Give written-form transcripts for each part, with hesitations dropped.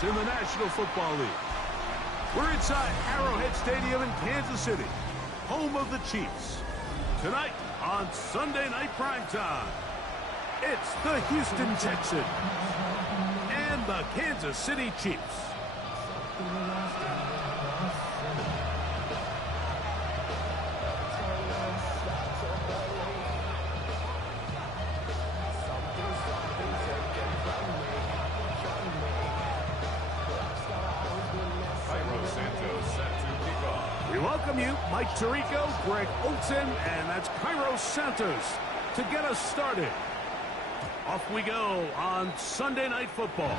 teams in the National Football League. We're inside Arrowhead Stadium in Kansas City, home of the Chiefs. Tonight on Sunday Night Primetime, it's the Houston Texans and the Kansas City Chiefs. We welcome you, Mike Tirico, Greg Olsen, and that's Cairo Santos to get us started. Off we go on Sunday Night Football.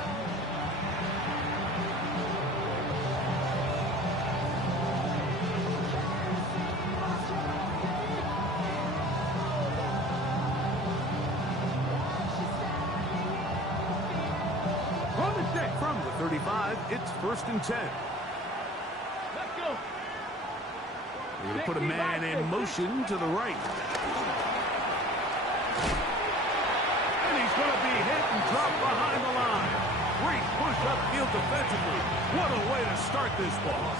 From the 35, it's 1st and 10. Let's go. We're going to put a man in motion to the right. And he's going to be hit and dropped behind the line. Great push upfield defensively. What a way to start this ball.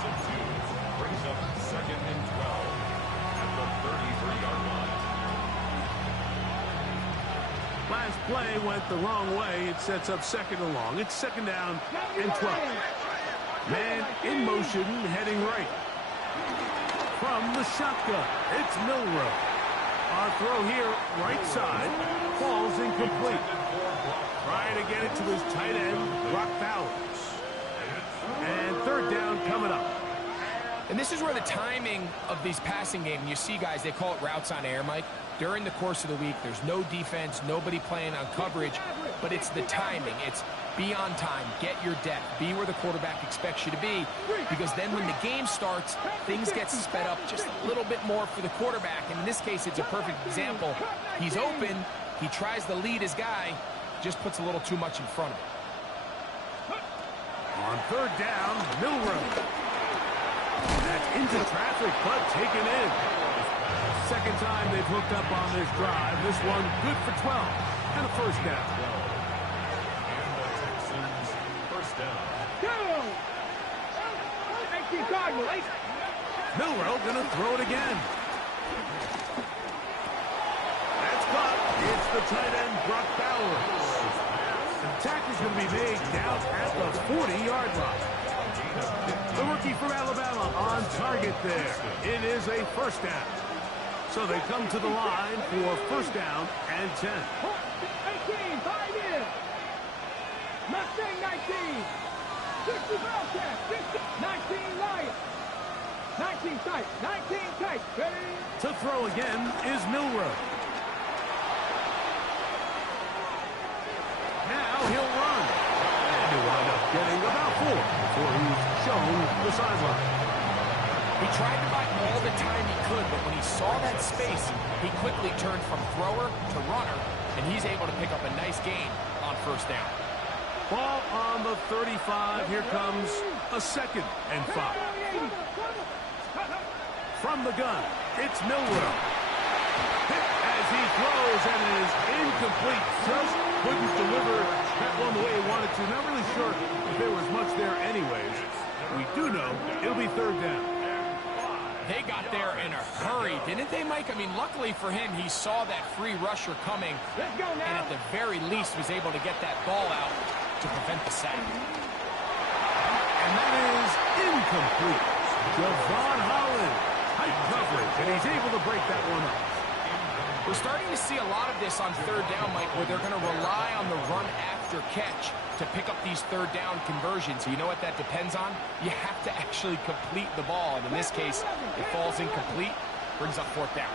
Brings up 2nd and 12 at the 33-yard line. Last play went the wrong way. It sets up 2nd and long. It's 2nd down and 12. Man in motion, heading right. From the shotgun, it's Milroe. Our throw here, right side, falls incomplete. Trying to get it to his tight end, Brock Bowers. And 3rd down coming up. And this is where the timing of these passing games, you see guys, they call it routes on air, Mike. During the course of the week, there's no defense, nobody playing on coverage, but it's the timing. It's be on time, get your depth, be where the quarterback expects you to be, because then when the game starts, things get sped up just a little bit more for the quarterback. And in this case, it's a perfect example. He's open, he tries to lead his guy, just puts a little too much in front of him. On 3rd down, Milroe. That's into traffic, but taken in. 2nd time they've hooked up on this drive. This one good for 12 and a 1st down. And the Texans, 1st down. Go! 19 Cardinals. Milroe gonna throw it again. That's caught. It's the tight end, Brock Bowers. The tackle's gonna be made down at the 40-yard line. The rookie from Alabama on target there. It is a 1st down. So they come to the line for 1st down and 10. 18, 5 in. Mustang 19. 60 Bobcat. 19 Lions. 19 tight. 19 tight. Ready? To throw again is Milroe. Now he'll run. And he'll wind up getting about 4 before he's shown the sideline. He tried to buy all the time he could, but when he saw that space, he quickly turned from thrower to runner, and he's able to pick up a nice gain on 1st down. Ball on the 35. Here comes a 2nd and 5. From the gun, it's Milroe. Hit as he throws, and it is incomplete. Just couldn't deliver that one the way he wanted to. Not really sure if there was much there anyways. We do know it'll be 3rd down. They got there in a hurry, didn't they, Mike? I mean, luckily for him, he saw that free rusher coming, Let's go now. and at the very least was able to get that ball out to prevent the sack. And that is incomplete. Javon Holland, tight coverage, and he's able to break that one up. We're starting to see a lot of this on 3rd down, Mike, where they're going to rely on the run after catch to pick up these 3rd down conversions. You know what that depends on? You have to actually complete the ball, and in this case, it falls incomplete, brings up 4th down.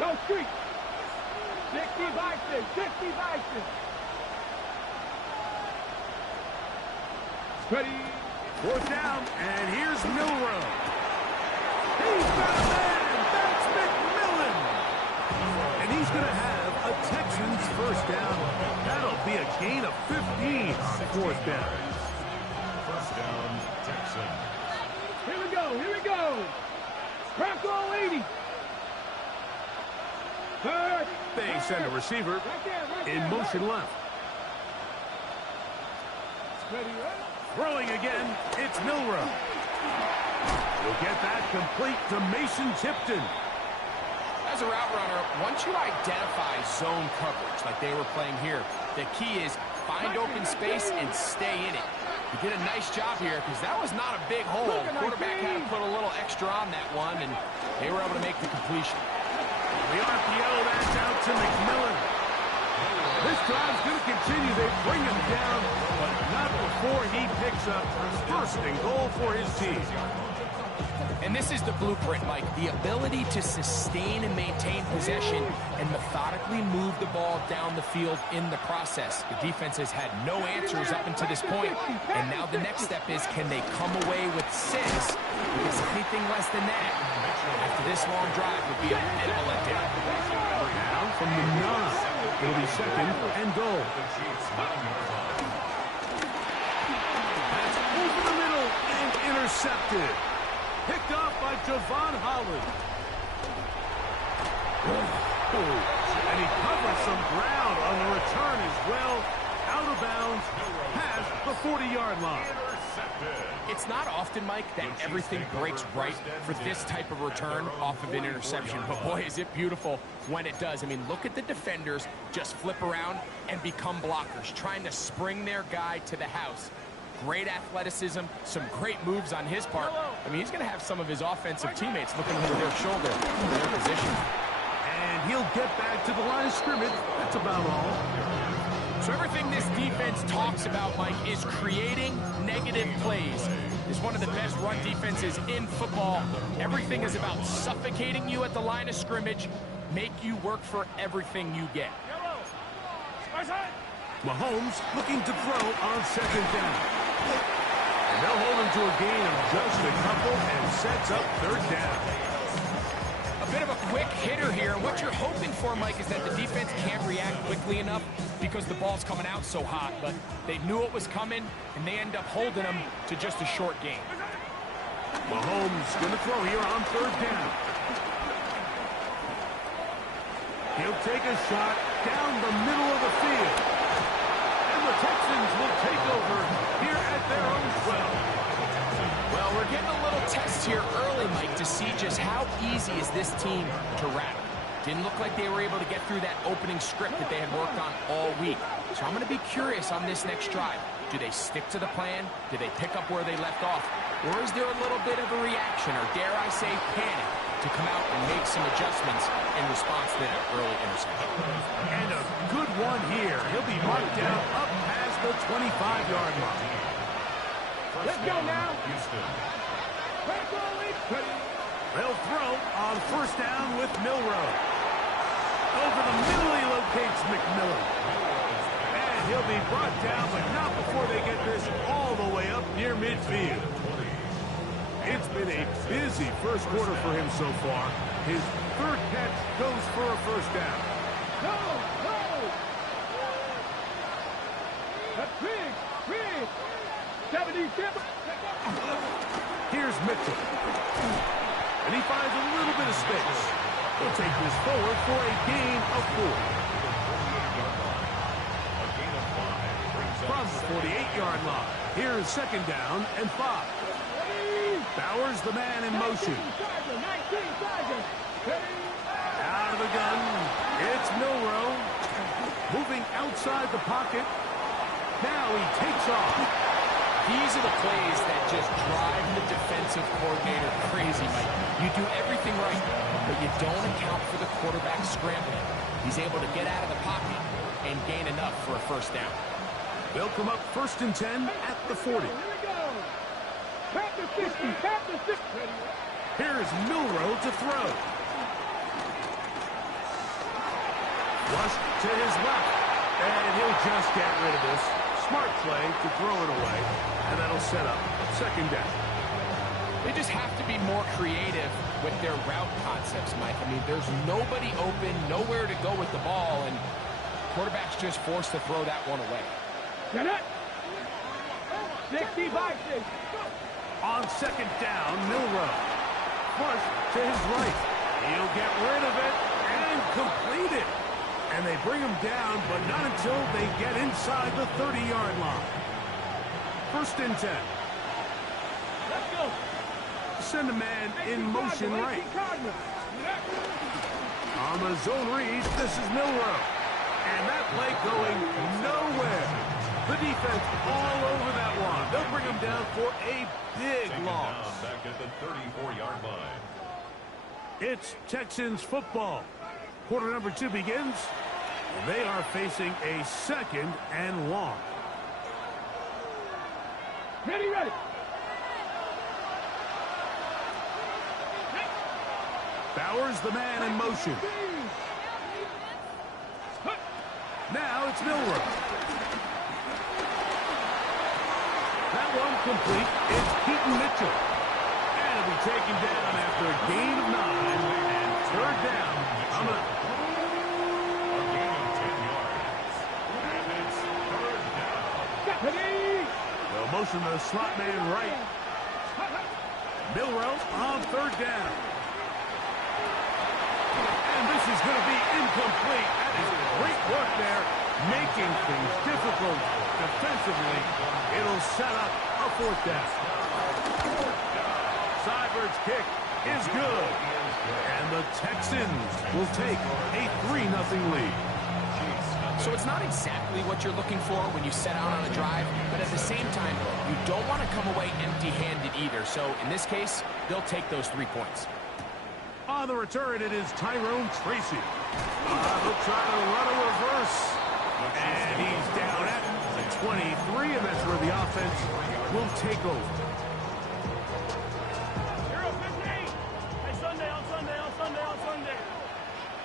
Go street. 60 Bison. 60 Bison. Ready? 4th down, and here's Milroe. He's got a man. That's McMillan. And he's going to have a Texans 1st down. That'll be a gain of 15 on 4th down. 1st down, Texans. Here we go. Here we go. Bronco 80. Third. They send a receiver Right there, in motion left. Throwing again, it's Milroe. We'll get that complete to Mason Tipton. As a route runner, once you identify zone coverage like they were playing here, the key is find open space and stay in it. You did a nice job here because that was not a big hole. The quarterback had to put a little extra on that one, and they were able to make the completion. The RPO, that's out to McMillan. This drive's going to continue. They bring him down, but not before he picks up first and goal for his team. And this is the blueprint, Mike. The ability to sustain and maintain possession and methodically move the ball down the field in the process. The defense has had no answers up until this point, and now the next step is, can they come away with 6? Because anything less than that, after this long drive, would be a bit of a letdown. Down from the 9. It'll be second and goal. That's over the middle and intercepted. Picked off by Javon Holland. And he covers some ground on the return as well. Out of bounds, past the 40-yard line. It's not often, Mike, that everything breaks right for this type of return off of an interception. But boy, is it beautiful when it does. I mean, look at the defenders just flip around and become blockers, trying to spring their guy to the house. Great athleticism, some great moves on his part. I mean, he's going to have some of his offensive teammates looking over their shoulder in their position. And he'll get back to the line of scrimmage. That's about all. So everything this defense talks about, Mike, is creating negative plays. It's one of the best run defenses in football. Everything is about suffocating you at the line of scrimmage, make you work for everything you get. Mahomes looking to throw on second down. And they'll hold him to a gain of just a couple and sets up third down. A bit of a quick hitter here. What you're hoping for, Mike, is that the defense can't react quickly enough because the ball's coming out so hot. But they knew it was coming, and they end up holding them to just a short gain. Mahomes going to throw here on third down. He'll take a shot down the middle of the field. And the Texans will take over here at their own 12. Well, we're getting a little test here early, Mike, to see just how easy is this team to rattle. Didn't look like they were able to get through that opening script that they had worked on all week. So I'm going to be curious on this next drive. Do they stick to the plan? Do they pick up where they left off? Or is there a little bit of a reaction, or dare I say panic, to come out and make some adjustments in response to that early interception? And a good one here. He'll be marked down up past the 25-yard line. Let's go now. Houston. They'll throw on first down with Milroe. Over the middle, he locates McMillan. And he'll be brought down, but not before they get this all the way up near midfield. It's been a busy first quarter for him so far. His third catch goes for a first down. Go, go. That's big, big. 77. Here's Mitchell. And he finds a little bit of space. He'll take this forward for a gain of 4. From the 48-yard line. Here's second down and 5. Bowers, the man in motion. Out of the gun. It's Milroe. Moving outside the pocket. Now he takes off. These are the plays that just drive the defensive coordinator crazy, Mike. You do everything right, but you don't account for the quarterback scrambling. He's able to get out of the pocket and gain enough for a first down. They'll come up first and 10 at the 40. Here we go. Tap the 60, tap the 60. Here's Milroe to throw. Flushed to his left. And he'll just get rid of this. Smart play to throw it away. And that'll set up second down. They just have to be more creative with their route concepts, Mike. I mean, there's nobody open, nowhere to go with the ball, and quarterback's just forced to throw that one away. Get it. 60 by 6. On second down, Milroe. Flush to his right. He'll get rid of it and complete it. And they bring him down, but not until they get inside the 30-yard line. First and 10. Let's go. Send a man in motion right. On the zone read, this is Milroe. And that play going nowhere. The defense all over that one. They'll bring him down for a big loss. Back at the 34-yard line. It's Texans football. Quarter number 2 begins. They are facing a 2nd and long. Ready, ready. Bowers the man in motion. Now it's Milroe. That one complete. It's Keaton Mitchell. And it'll be taken down after a gain of 9 and 3rd down. I'm going to... A gain of 10 yards. And it's 3rd down. They'll motion the slot man right. Milroe on 3rd down. And this is going to be incomplete. That is great work there, making things difficult defensively. It'll set up a 4th down. Seibert's kick is good. And the Texans will take a 3-0 lead. So it's not exactly what you're looking for when you set out on a drive, but at the same time, you don't want to come away empty-handed either. So in this case, they'll take those 3 points. On the return, it is Tyrone Tracy. They'll try to run a reverse. And he's down at the 23, and that's where the offense will take over. Hero 15. Hey, Sunday, on Sunday, on Sunday, on Sunday.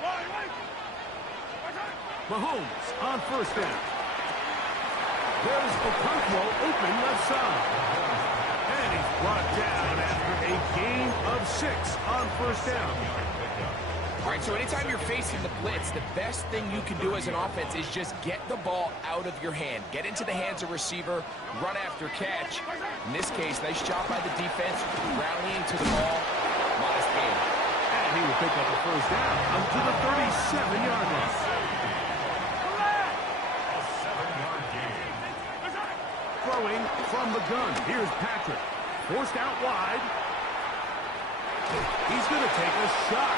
Right. Mahomes on 1st down. There's Okonkwo open left side. And he's brought down after a gain of 6 on 1st down. All right, so anytime you're facing the blitz, the best thing you can do as an offense is just get the ball out of your hand. Get into the hands of receiver, run after catch. In this case, nice job by the defense, rallying to the ball. Modest gain. And he will pick up a 1st down up to the 37-yard line. A 7-yard gain. Throwing from the gun. Here's Patrick. Forced out wide. He's going to take a shot.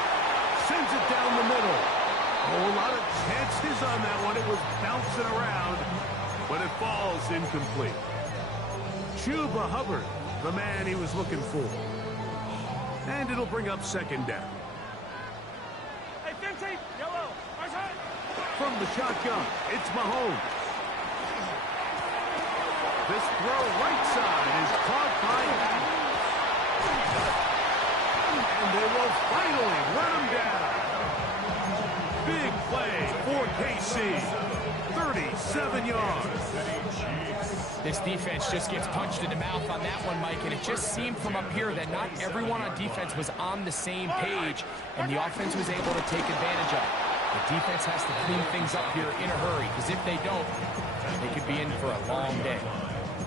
Sends it down the middle. Oh, a lot of chances on that one. It was bouncing around, but it falls incomplete. Chuba Hubbard, the man he was looking for. And it'll bring up 2nd down. Hey, 15. Yellow. From the shotgun, it's Mahomes. This throw right side is caught by and they will finally run him down. Big play for KC. 37 yards. This defense just gets punched in the mouth on that one, Mike, and it just seemed from up here that not everyone on defense was on the same page, and the offense was able to take advantage of it. The defense has to clean things up here in a hurry, because if they don't, they could be in for a long day.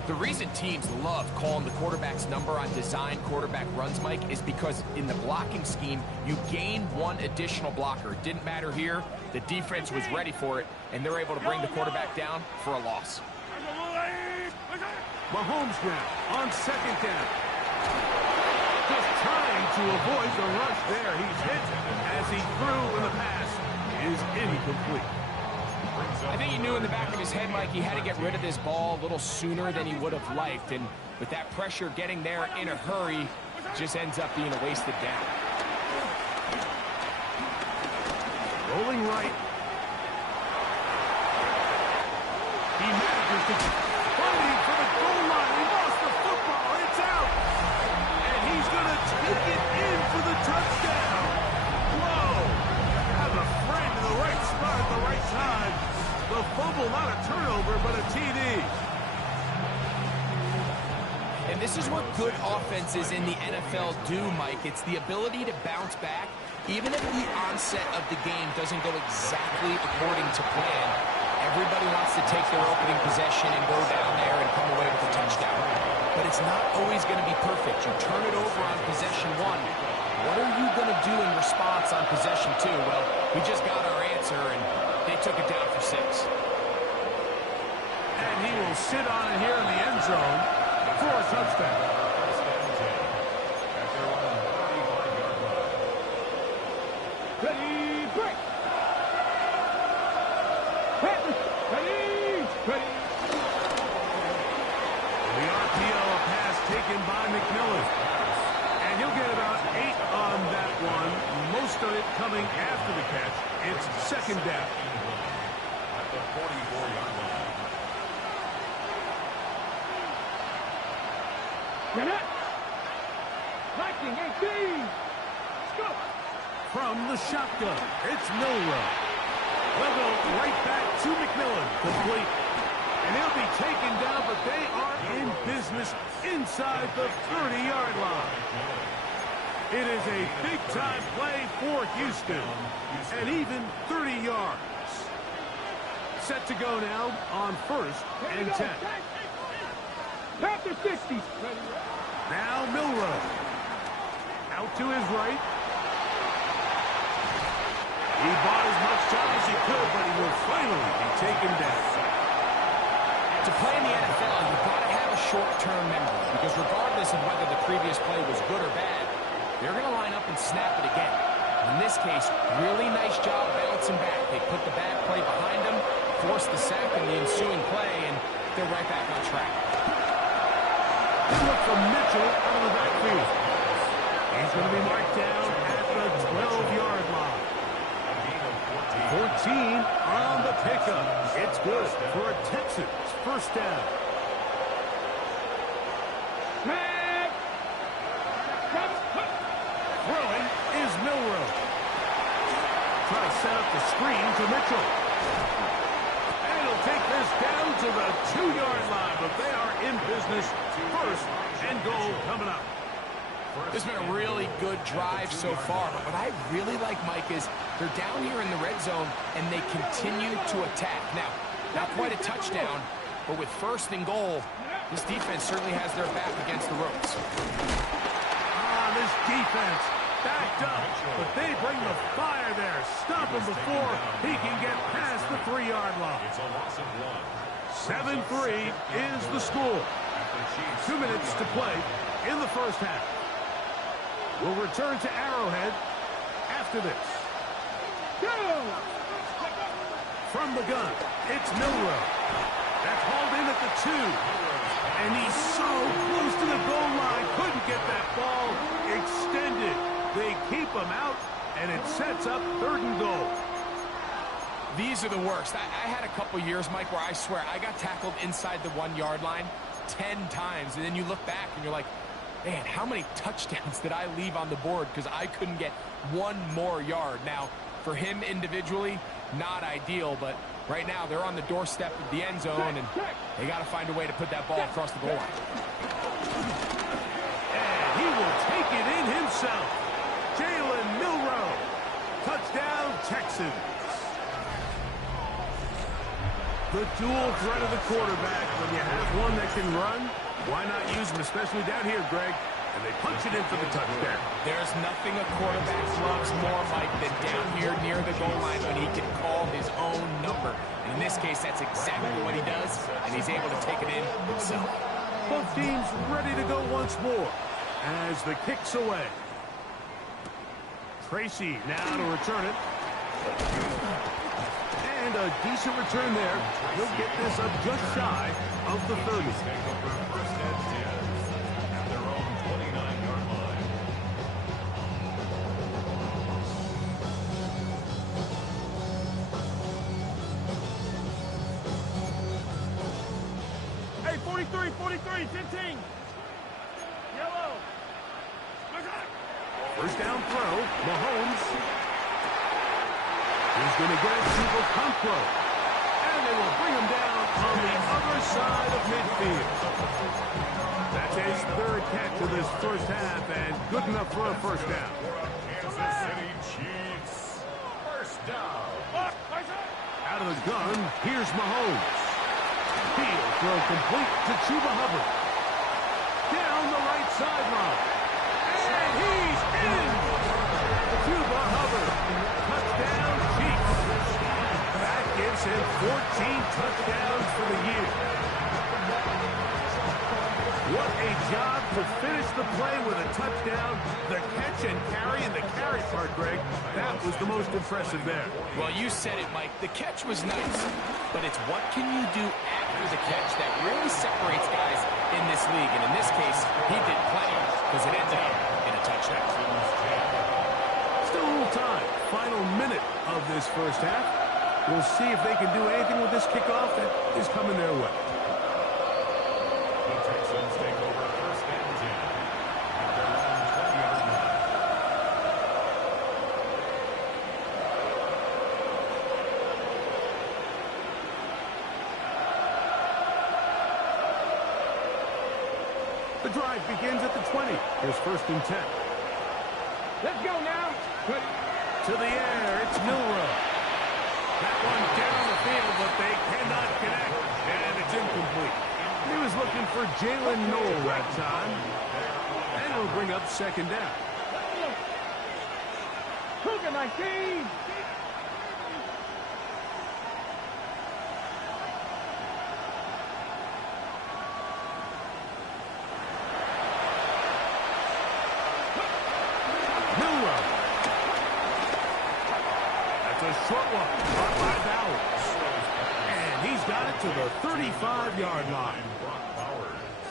The reason teams love calling the quarterback's number on design quarterback runs, Mike, is because in the blocking scheme, you gain one additional blocker. It didn't matter here. The defense was ready for it, and they're able to bring the quarterback down for a loss. Mahomes now on 2nd down. Just trying to avoid the rush there. He's hit as he threw, and the pass is incomplete. I think he knew in the back of his head, Mike, he had to get rid of this ball a little sooner than he would have liked. And with that pressure getting there in a hurry, just ends up being a wasted down. Rolling right. He manages to fighting for the goal line. He lost the football. It's out. And he's going to take it in for the touchdown. Whoa. Have a friend in the right spot at the right time. The fumble, not a turnover, but a TD. And this is what good offenses in the NFL do, Mike. It's the ability to bounce back, even if the onset of the game doesn't go exactly according to plan. Everybody wants to take their opening possession and go down there and come away with a touchdown. But it's not always going to be perfect. You turn it over on possession 1. What are you going to do in response on possession 2? Well, we just got our answer, and they took it down for 6. And he will sit on it here in the end zone. touchdown. At their own 35-yard line. Ready, break. Ready, ready. The RPO pass taken by McMillan. And he'll get about 8 on that one. Most of it coming after the catch. It's second down. At the 44-yard line. Get it. Liking 18. Let's go. From the shotgun, it's Milroe. They'll go right back to McMillan. Complete. And he'll be taken down, but they are in business inside the 30-yard line. It is a big-time play for Houston. And even 30 yards. Set to go now on 1st and 10. Panther 60. Now Milroe. Out to his right. He bought as much time as he could, but he will finally be taken down. To play in the NFL, you've got to have a short-term memory, because regardless of whether the previous play was good or bad, they're going to line up and snap it again. In this case, really nice job bouncing back. They put the bad play behind them, forced the sack in the ensuing play, and they're right back on track. Good look from Mitchell out of the backfield. He's going to be marked down at the 12-yard line. 14 on the pickup. It's good for a Texans first down. Throwing is Milroe. Try to set up the screen to Mitchell. And he'll take this down to the 2-yard line, but they are in business. First and goal coming up. This has been a really good drive so far, but what I really like, Mike, is they're down here in the red zone, and they continue to attack. Now, not quite a touchdown, but with 1st and goal, this defense certainly has their back against the ropes. This defense backed up, but they bring the fire there. Stop him before he can get past the 3-yard line. It's a loss of 1. 7-3 is the score. 2 minutes to play in the first half. We'll return to Arrowhead after this. Go. From the gun, it's Milroe. That's hauled in at the 2. And he's so close to the goal line, couldn't get that ball extended. They keep him out, and it sets up 3rd and goal. These are the worst. I had a couple years, Mike, where I swear I got tackled inside the 1-yard line 10 times, and then you look back and you're like, man, how many touchdowns did I leave on the board because I couldn't get 1 more yard? Now, for him individually, not ideal, but right now they're on the doorstep of the end zone, and they got to find a way to put that ball across the goal line. And he will take it in himself. Jalen Milroe. Touchdown, Texans. The dual threat of the quarterback. When you have one that can run, why not use him, especially down here, Greg? And they punch it in for the touchdown. There's nothing a quarterback loves more, Mike, than down here near the goal line when he can call his own number. And in this case, that's exactly what he does, and he's able to take it in himself. Both teams ready to go once more as the kick's away. Tracy now to return it. And a decent return there. He'll get this up just shy of the 30. First and 10 at their own 29-yard line. Hey, 43, 43, 15. Yellow. First down throw, Mahomes. He's going to get it to Okonkwo. And they will bring him down on the other side of midfield. That's his 3rd catch of this first half, and good enough for a first down. Kansas City Chiefs. First down. Out of the gun, here's Mahomes. Field throw complete to Chuba Hubbard. Down the right sideline. And he's in! Chuba Hubbard. Touchdown, Chiefs. That gives him 14 touchdowns for the year. What a job to finish the play with a touchdown. The catch and carry, and the carry part, Greg, that was the most impressive there. Well, you said it, Mike. The catch was nice, but it's what can you do after the catch that really separates guys in this league. And in this case, he did plenty because it ended up in a touchdown. Still a little time. Final minute of this first half. We'll see if they can do anything with this kickoff that is coming their way. The Texans take over first and 10 at their own 20-yard line. The drive begins at the 20. Here's first and 10. Let's go now. To the air, it's Milroe. That one down the field, but they cannot connect, and it's incomplete. He was looking for Jalen Noel that time, and it'll bring up second down. Cougar 19. Milroe. That's a short one, caught by Bowers. And he's got it to the 35-yard line.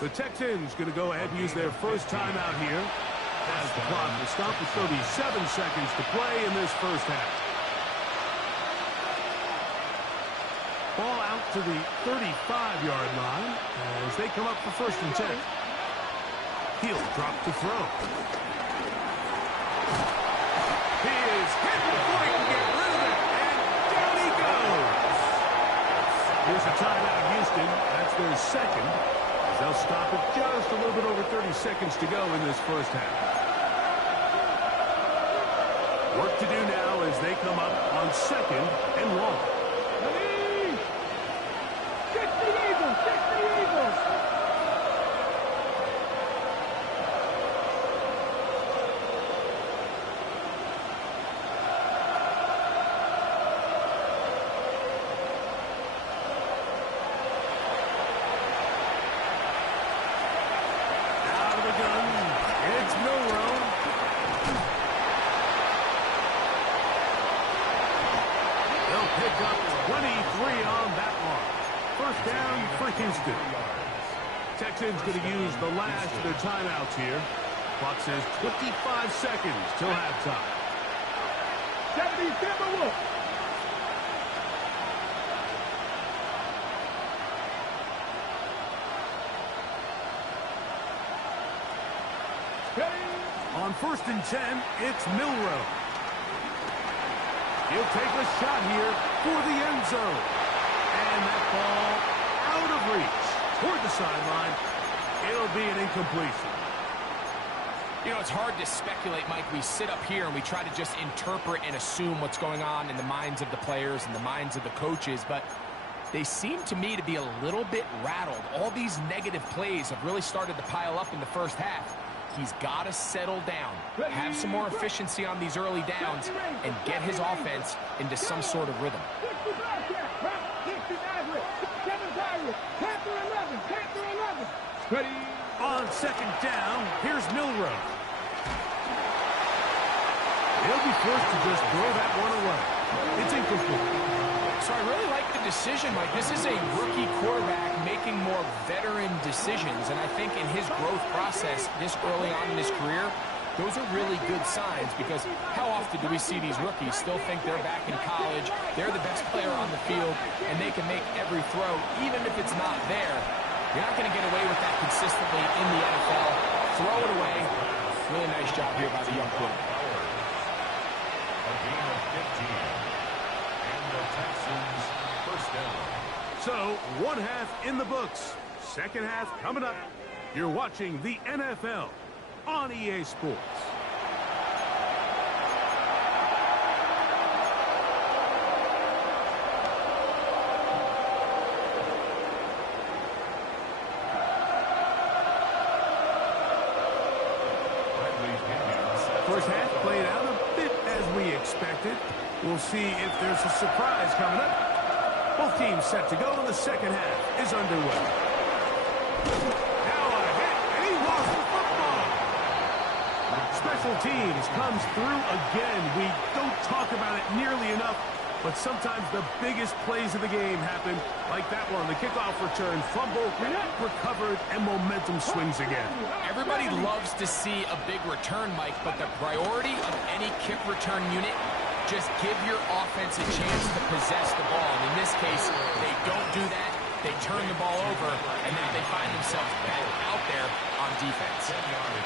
The Texans going to go ahead and use their first timeout here as the clock will stop with 37 seconds to play in this first half. Ball out to the 35-yard line as they come up for first and 10. He'll drop to throw. He is hit before he can get rid of it, and down he goes. Here's a timeout, Houston. That's their second. They'll stop it just a little bit over 30 seconds to go in this first half. Work to do now as they come up on second and long. Fix the Eagles! Fix the Eagles! Pick up 23 on that one. First down for Houston. Texans going to use the last of their timeouts here. Clock says 25 seconds till halftime. 70 Timberwolves. On first and 10, it's Milroe. He'll take a shot here for the end zone. And that ball out of reach toward the sideline. It'll be an incompletion. You know, it's hard to speculate, Mike. We sit up here and we try to just interpret and assume what's going on in the minds of the players and the minds of the coaches, but they seem to me to be a little bit rattled. All these negative plays have really started to pile up in the first half. He's got to settle down, have some more efficiency on these early downs, and get his offense into some sort of rhythm. On second down, here's Milroe. He'll be forced to just throw that one away. It's incomplete. So I really like the decision, Mike. This is a rookie quarterback making more veteran decisions, and I think in his growth process this early on in his career, those are really good signs because how often do we see these rookies still think they're back in college, they're the best player on the field, and they can make every throw, even if it's not there. You're not going to get away with that consistently in the NFL. Throw it away. Really nice job here by the young quarterback. A gain of 15. Texans first down. So, one half in the books. Second half coming up. You're watching the NFL on EA Sports. First half played out a bit as we expected. We'll see if there's a surprise coming up. Both teams set to go, and the second half is underway. Now a hit, and he teams comes through again. We don't talk about it nearly enough, but sometimes the biggest plays of the game happen, like that one. The kickoff return, fumble, recovered, and momentum swings again. Everybody loves to see a big return, Mike, but the priority of any kick return unit, just give your offense a chance to possess the ball. And in this case, they don't do that. They turn the ball over, and now they find themselves back out there on defense.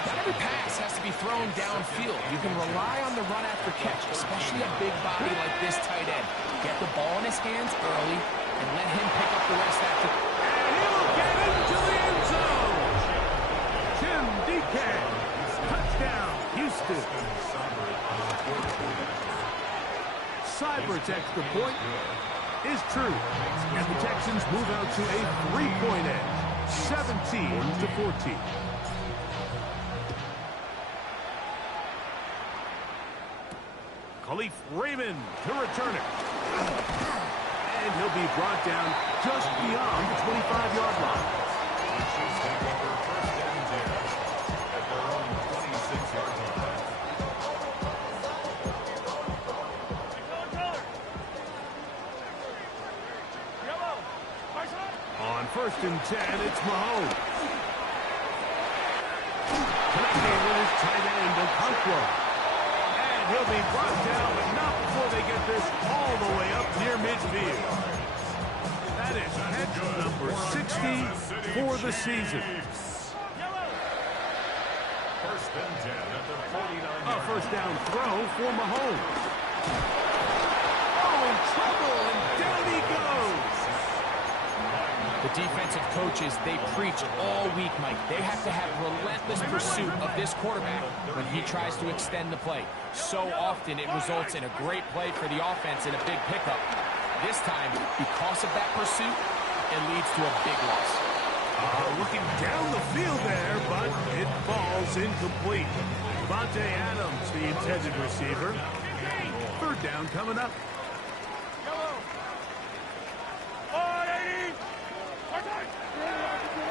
Not every pass has to be thrown downfield. You can rely on the run after catch, especially a big body like this tight end. Get the ball in his hands early and let him pick up the rest after. And he'll get into the end zone. Jim DK. Touchdown, Houston. Cyber's extra point is true, and the Texans move out to a 3-point edge, 17-14. Khalif Raymond to return it. And he'll be brought down just beyond the 25-yard line. At their own 26-yard line. On 1st and 10, it's Mahomes. Connecting with his tight end, Okonkwo. And he'll be brought down, but not before they get this all the way up near midfield. That is catch number 60 for the season. 1st and 10 at the 49-yard line. A first down throw for Mahomes. Oh, in trouble, and down he goes. The defensive coaches, they preach all week, Mike. They have to have relentless pursuit of this quarterback when he tries to extend the play. So often it results in a great play for the offense and a big pickup. This time, because of that pursuit, it leads to a big loss. Looking down the field there, but it falls incomplete. Devontae Adams, the intended receiver. 3rd down coming up.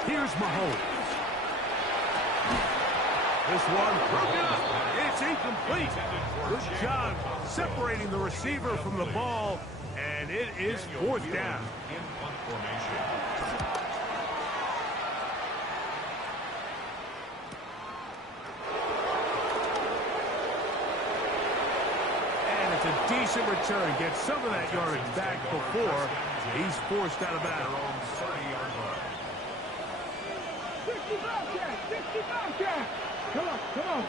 Here's Mahomes. This one broken up. It's incomplete. Good job separating the receiver from the ball, and it is 4th down. In punt formation. And it's a decent return. Gets some of that yardage back before he's forced out of Their bounds. own 30-yard line. 60 Bobcat! Come on, come on.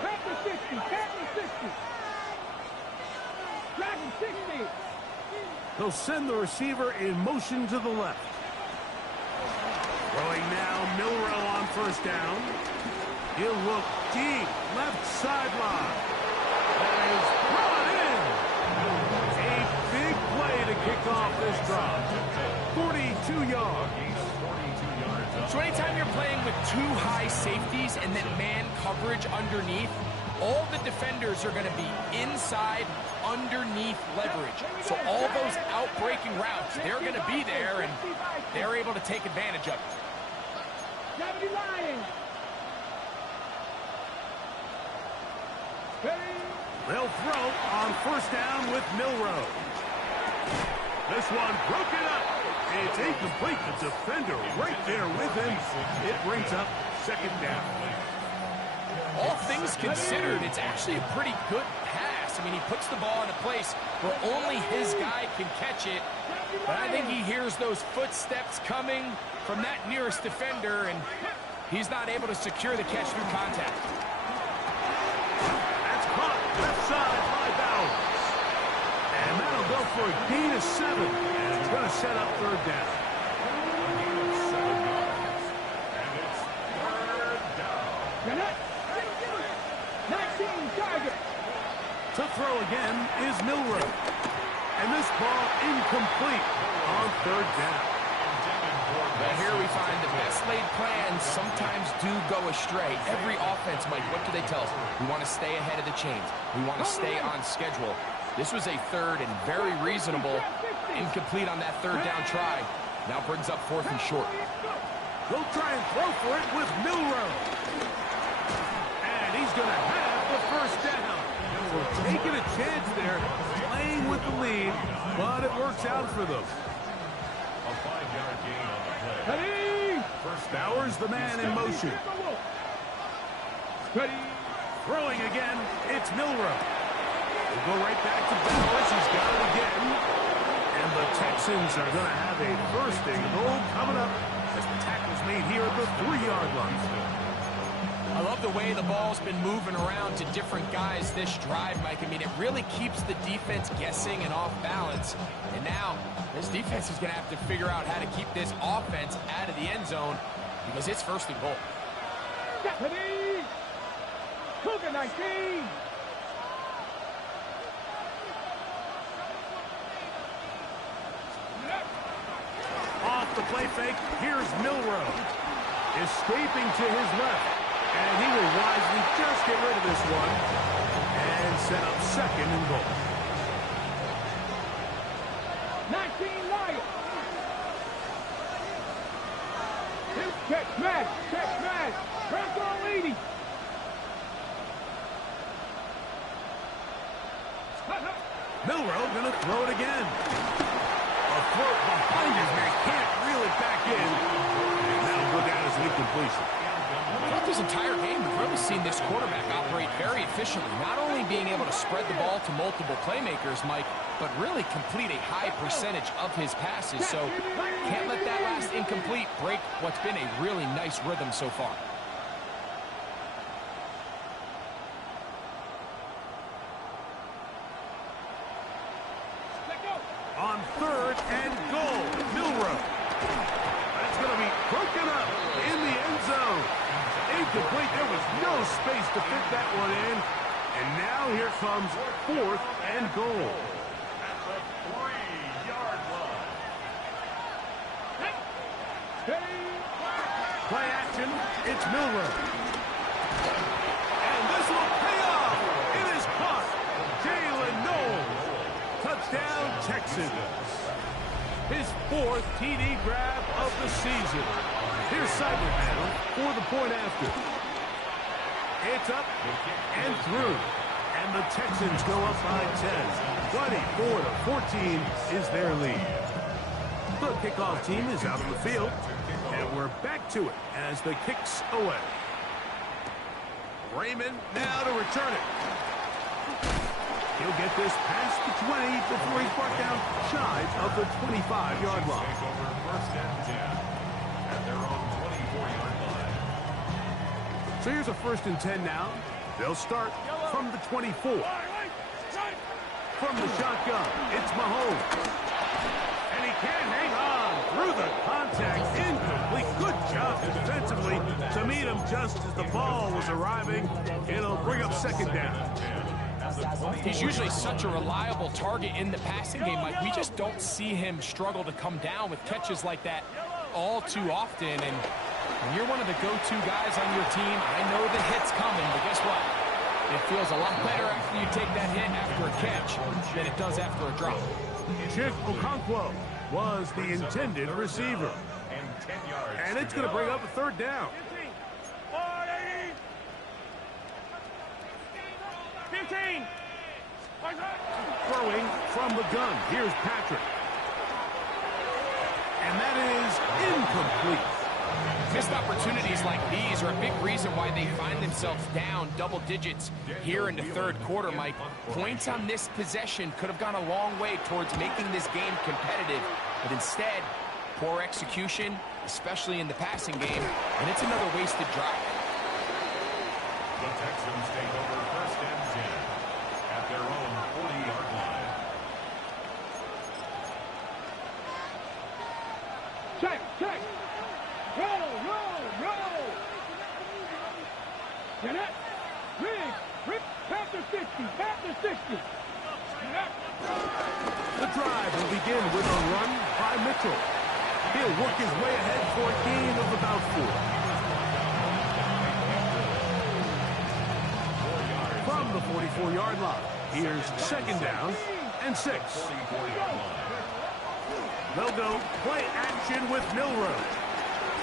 Tap the 60, tap the 60. Drag him 60. They'll send the receiver in motion to the left. Throwing now, Milrow on 1st down. He'll look deep, left sideline. That is brought in. A big play to kick off this drive. 42 yards. So anytime you're playing with 2 high safeties and then man coverage underneath, all the defenders are going to be inside, underneath leverage. So all those out-breaking routes, they're going to be there, and they're able to take advantage of it. They'll throw on 1st down with Milrow. This one broken up. It's incomplete. The defender right there with him. It brings up 2nd down. All things considered, it's actually a pretty good pass. I mean, he puts the ball in a place where only his guy can catch it. But I think he hears those footsteps coming from that nearest defender, and he's not able to secure the catch through contact. That's caught left side by Bowers. And that'll go for a gain of 7. And it's going to set up 3rd down. To throw again is Milrow. And this ball incomplete on 3rd down. But here we find the best laid plans sometimes do go astray. Every offense, Mike, what do they tell us? We want to stay ahead of the chains. We want to stay on schedule. This was a 3rd and very reasonable. Incomplete on that 3rd down try. Now brings up 4th and short. They'll try and throw for it with Milrow. And he's is going to have the first down. So taking a chance there, playing with the lead, but it works out for them. A 5-yard gain on the play. Ready? Bowers, the man in motion. Ready? Throwing again, it's Milroe. We'll go right back to Bowers. He's got it again. And the Texans are going to have a first and goal coming up as the tackle's made here at the 3-yard line. I love the way the ball's been moving around to different guys this drive, Mike. I mean, it really keeps the defense guessing and off balance. And now, this defense is going to have to figure out how to keep this offense out of the end zone because it's first and goal. Ready? Cougar 19. Off the play fake, here's Milroe. Escaping to his left. And he will wisely just get rid of this one and set up second and goal. 19 Lions. Check smash. Check smash. Bronco leading. Milroe going to throw it again. A throw behind his man. Can't reel it back in. And that'll go down as an incompletion. Throughout this entire game, we've really seen this quarterback operate very efficiently, not only being able to spread the ball to multiple playmakers, Mike, but really complete a high percentage of his passes. So can't let that last incomplete break what's been a really nice rhythm so far. On 3rd and goal, Milroe. That's going to be broken up in the end zone. Incomplete. There was no space to fit that one in. And now here comes 4th and goal. At the 3-yard line. Play action. It's Milroe. And this will pay off. It is caught. Jalen Knowles. Touchdown, Texans. His 4th TD grab of the season. Here's Cyberman for the point after. It's up and through. And the Texans go up by 10. 24-14 is their lead. The kickoff team is out on the field. And we're back to it as the kick's away. Raymond now to return it. He'll get this past the 20 before he's brought down shy of the 25-yard line. Take over first and 10 at their own 24-yard line. So here's a 1st and 10 now. They'll start from the 24. From the shotgun, it's Mahomes. And he can't hang on through the contact. Incomplete. Good job defensively to meet him just as the ball was arriving. It'll bring up 2nd down. He's usually such a reliable target in the passing game, Mike. We just don't see him struggle to come down with catches like that all too often. And when you're one of the go-to guys on your team, I know the hit's coming, but guess what? It feels a lot better after you take that hit after a catch than it does after a drop. Chig Okonkwo was the intended receiver. And 10 yards. And it's going to bring up a 3rd down. 15. Throwing from the gun. Here's Patrick. And that is incomplete. Missed opportunities like these are a big reason why they find themselves down double digits here in the 3rd quarter, Mike. Points on this possession could have gone a long way towards making this game competitive, but instead, poor execution, especially in the passing game, and it's another wasted drive. The Texans take over first and 10 at their own 40-yard line. Check. Roll. Get it. Rick. Panther 60. The drive will begin with a run by Mitchell. He'll work his way ahead for a gain of about 4. From the 44-yard line, here's 2nd down and 6. 44-yard line. They'll go play action with Milroe.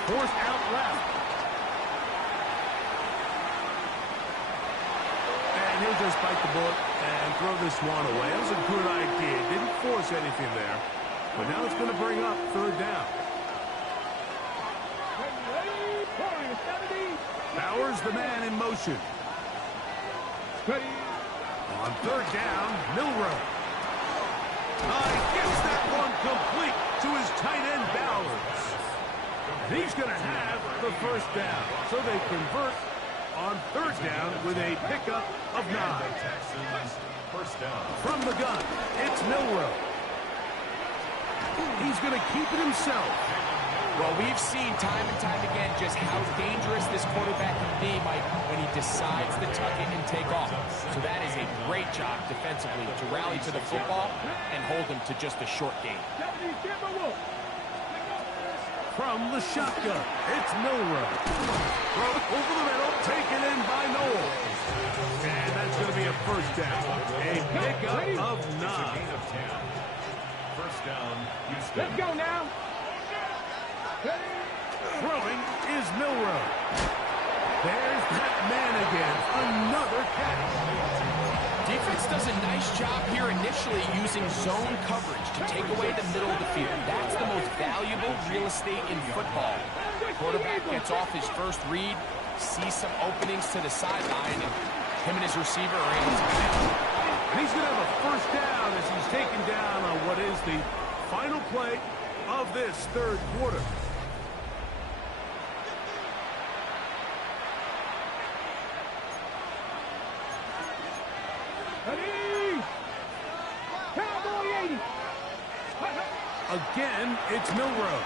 Forced out left. And he'll just bite the bullet and throw this one away. It was a good idea. Didn't force anything there. But now it's going to bring up third down. Bowers the man in motion. On third down, Milroe. He gets that one complete to his tight end, Bowers. And he's going to have the first down. So they convert on third down with a pickup of 9. First down. From the gun, it's Milroe. He's going to keep it himself. Well, we've seen time and time again just how dangerous this quarterback can be, Mike, when he decides to tuck it and take off. So that is a great job defensively to rally to the football and hold him to just a short gain. From the shotgun, it's Milroe. Throw over the middle, taken in by Noel. And that's going to be a first down. A pickup of 9. First down, Houston. Let's go now. Throwing is Milroe. There's that man again. Another catch. Defense does a nice job here initially using zone coverage to take away the middle of the field. That's the most valuable real estate in football. Quarterback gets off his first read, sees some openings to the sideline, and him and his receiver are able to connect. And he's going to have a first down as he's taken down on what is the final play of this third quarter. Again, it's Milroe.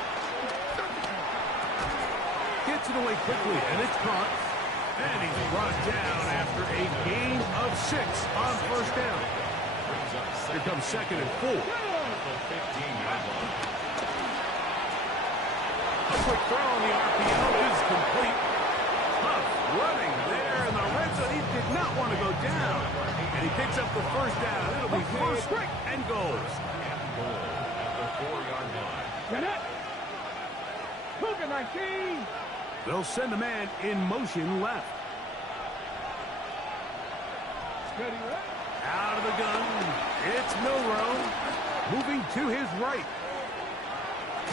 Gets it away quickly, and it's caught. And he's brought down after a gain of 6 on first down. Here comes 2nd and 4. A quick throw on the RPO is complete. Tough running there in the red zone. He did not want to go down. And he picks up the first down. It'll be first and goal. 4-yard line. Get it. Look at 19. They'll send a man in motion left. Steady right. Out of the gun, it's Milroe. Moving to his right.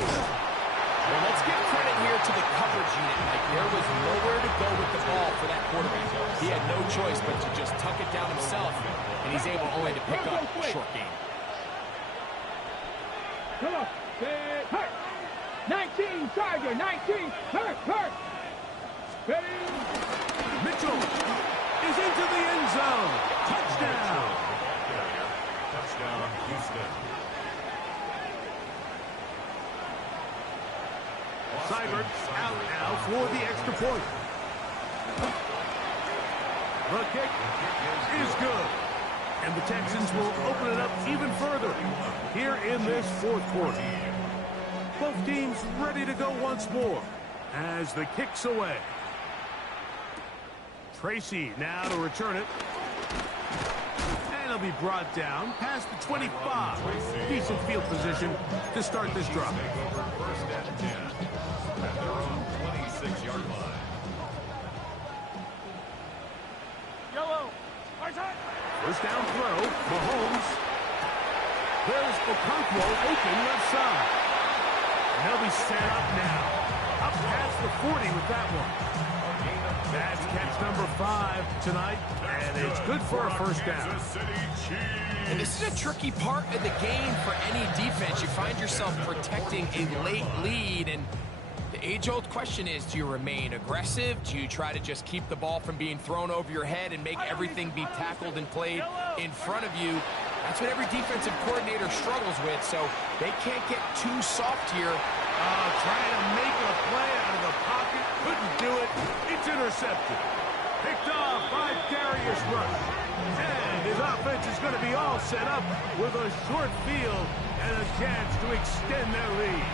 Well, let's give credit here to the coverage unit. Like, there was nowhere to go with the ball for that quarterback. He had no choice but to just tuck it down himself, and he's able only to pick up a short gain. Come on. Hurt. 19, Tiger. 19. Hurt. Ready. Mitchell is into the end zone. Touchdown. Touchdown, Houston. Seibert out now for the extra point. The kick is good. And the Texans will open it up even further here in this fourth quarter. Both teams ready to go once more as the kick's away. Tracy now to return it. And he'll be brought down past the 25. Decent field position to start this drive. First and 10 at their own 26-yard line. First down throw, Mahomes. There's Okonkwo open left side. And they'll be set up now. Up past the 40 with that one. That's catch number 5 tonight, and it's good for a first down. And this is a tricky part of the game for any defense. You find yourself protecting a late lead, and the age-old question is, do you remain aggressive? Do you try to just keep the ball from being thrown over your head and make everything be tackled and played in front of you? That's what every defensive coordinator struggles with, so they can't get too soft here. Trying to make a play out of the pocket. Couldn't do it. It's intercepted. Picked off by Darius Rush. And his offense is going to be all set up with a short field and a chance to extend their lead.